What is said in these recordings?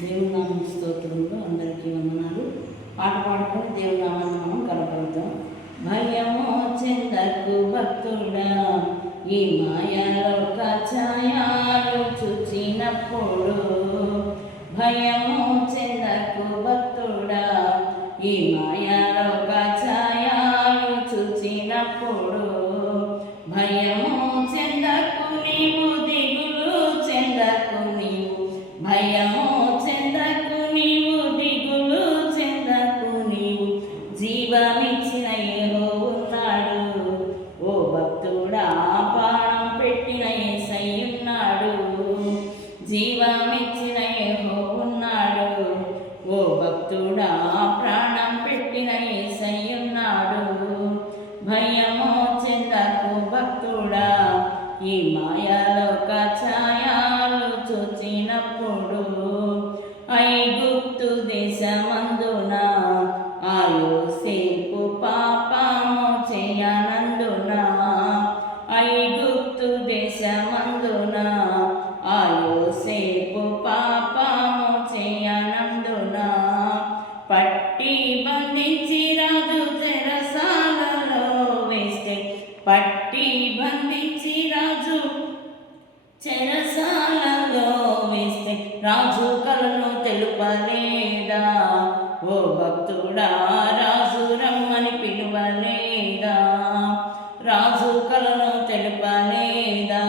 దేవుని నామం స్తోత్రంలో అందరికీ వందనాలు. పాట పాడుకొని దేవుని నామాన్ని మనం కనపడతాం. భయము చెందకు భక్తుడా, ఈ మాయలోక ఛాయలు చూచినప్పుడు. భయము చెందకు భక్తుడా, ఈ మాయలోక ఛాయలు చూచినప్పుడు. భయము చెందకు నీవు, దిగులు చెందకు నీవు. భయము చెందకు నీవు, దిగులు చెందకు నీవు. జీవమిచ్చిన యెహోవా ఉన్నాడు. ఓ భక్తుడా, ప్రాణం పెట్టిన యేసయ్య ఉన్నాడు. జీవమిచ్చిన యెహోవా ఉన్నాడు. ఓ భక్తుడా, ప్రాణం పెట్టిన యేసయ్య ఉన్నాడు. భయము చెందకు భక్తుడా, ఈ మాయలోక ఛాయలు చూచినప్పుడు. ఐగుప్తు దేశమందున ఆ యోసేపు పాపము చేయనందున. ఐగుప్తు దేశమందున ఆ యోసేపు పాపము చేయనందున. పట్టి బంధించి రాజు చెరసాలలో వేస్తే. పట్టి బంధించి రాజు చెరసాలలో వేస్తే. రాజు కలను తెలుపలేదా? ఓ భక్తుడా, రాజు రమ్మని పిలువలేదా? రాజు కలను తెలుపలేదా?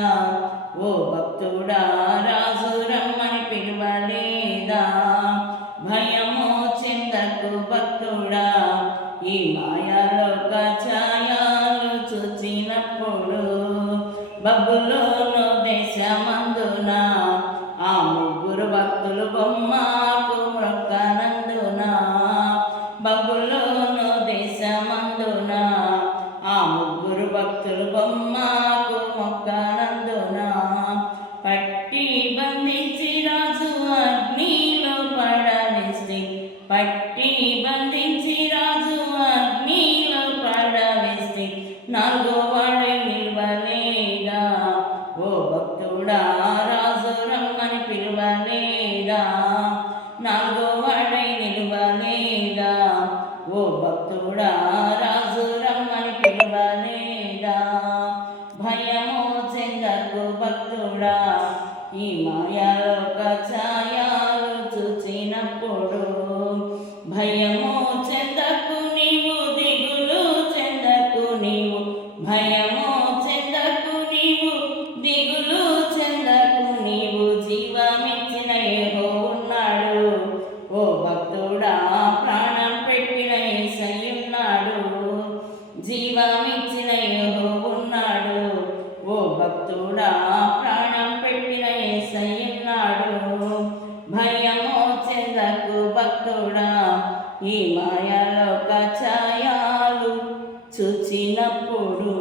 ఓ భక్తుడా, రాజు రమ్మని పిలువలేదా? భయము చెందకు భక్తుడా, ఈ మాయలోక ఛాయలు చూచినప్పుడు. బబులోను దేశమందున ఆ ముగ్గురు భక్తులు బొమ్మకు మొక్కనందున. బబులోను దేశమందున ఆ ముగ్గురు భక్తులు బొమ్మకు మొక్కనందున. పట్టి బంధించి రాజు అగ్నిలో పడవేస్తే. పట్టి బంధించి రాజు అగ్నిలో పడవేస్తే. నాలుగో వాడే నిలవలేదా? ఓ భక్తుడా, రాజు రమ్మని పిలువలేదా? నాలుగో వాడే నిలవలేదా? ఓ భక్తుడా, రాజు రమ్మని పిలువలేదా? భయము చెందకు భక్తుడా, ఈ మాయలోక ఛాయలు చూచినప్పుడు. భయము చెందకు నీవు, దిగులు చెందకు నీవు. భయము చెందకు నీవు, దిగులు చెందకు నీవు. జీవమిచ్చిన యెహోవా ఉన్నాడు. ఓ భక్తుడా, ప్రాణం పెట్టిన యేసయ్య ఉన్నాడు. జీవమిచ్చిన యెహోవా ఉన్నాడు. ఓ భక్తుడా, ప్రాణం పెట్టిన యేసయ్య ఉన్నాడు. భయము చెందకు భక్తుడా, ఈ మాయలోక ఛాయలు చూచినప్పుడు.